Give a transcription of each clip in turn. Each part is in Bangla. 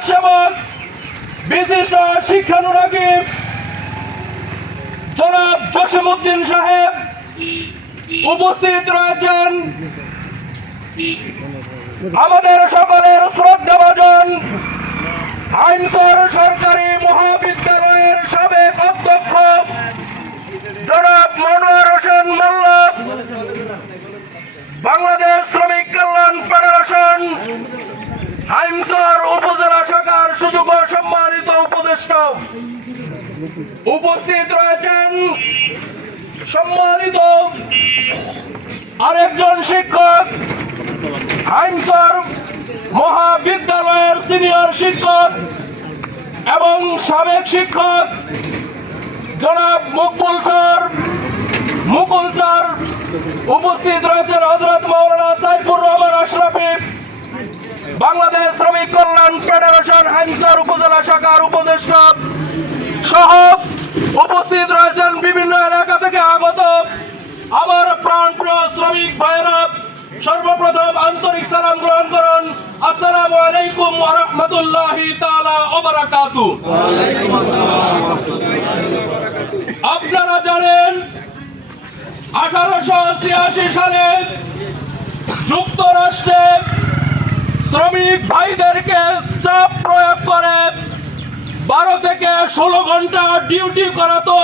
সমাজসেবক বিশিষ্ট জনাব জসিমুদ্দিন সাহেব উপস্থিত রয়েছেন। আমাদের সকলের শ্রদ্ধাভাজন আইনসর সরকারি মহাবিদ্যালয়ের সাবেক অধ্যক্ষ জনাব মনোয়ার হোসেন মোল্লা, বাংলাদেশ শ্রমিক কল্যাণ ফেডারেশন আইনসর উপদেষ্টা উপস্থিত রয়েছেন সম্মানিত আরেকজন শিক্ষক আইনসর মহাবিদ্যালয়ের সিনিয়র শিক্ষক এবং সাবেক শিক্ষক জনাব মুকুল স্যার। মুকুল স্যার উপস্থিত রয়েছেন হজরত মৌলানা সাইফুর রহমান আশরাফি বাংলাদেশ শ্রমিক কল্যাণ ফেডারেশন উপজেলা শাখার উপদেষ্টা সহ উপস্থিত রয়েছেন বিভিন্ন এলাকা থেকে আগত আমার প্রাণপ্রিয় শ্রমিক ভাইরা সর্বপ্রথম আন্তরিক সালাম গ্রহণ করুন। আসসালামু আলাইকুম ওয়া রাহমাতুল্লাহি তাআলা ওয়া বারাকাতু আপনারা জানেন, আঠারোশো ছিয়াশি সালে যুক্তরাষ্ট্রে শ্রমিক ভাইদেরকে চাপ প্রয়োগ করে বারো থেকে ষোলো ঘণ্টা ডিউটি করাতো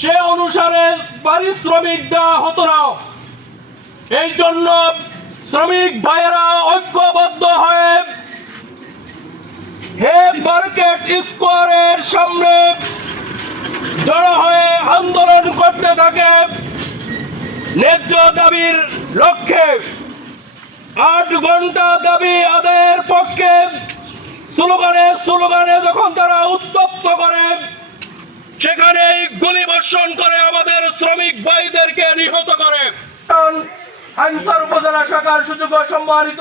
সে অনুসারে পারিশ্রমিক দেওয়া হতো না। এই জন্য শ্রমিক ভাইয়েরা ঐক্যবদ্ধ হয়ে হে মার্কেট স্কোয়ারের সামনে জড়ো হয়ে আন্দোলন করতে থাকে। ন্যায্য দাবির লক্ষ্যে আট ঘণ্টা দাবি আদের পক্ষে। স্লোগানে স্লোগানে যখন তারা উত্তপ্ত করে সেখানে গুলি বর্ষণ করে আমাদের শ্রমিক ভাইদেরকে নিহত করে। আনসার উপজেলা শাখার সুযোগ সম্মানিত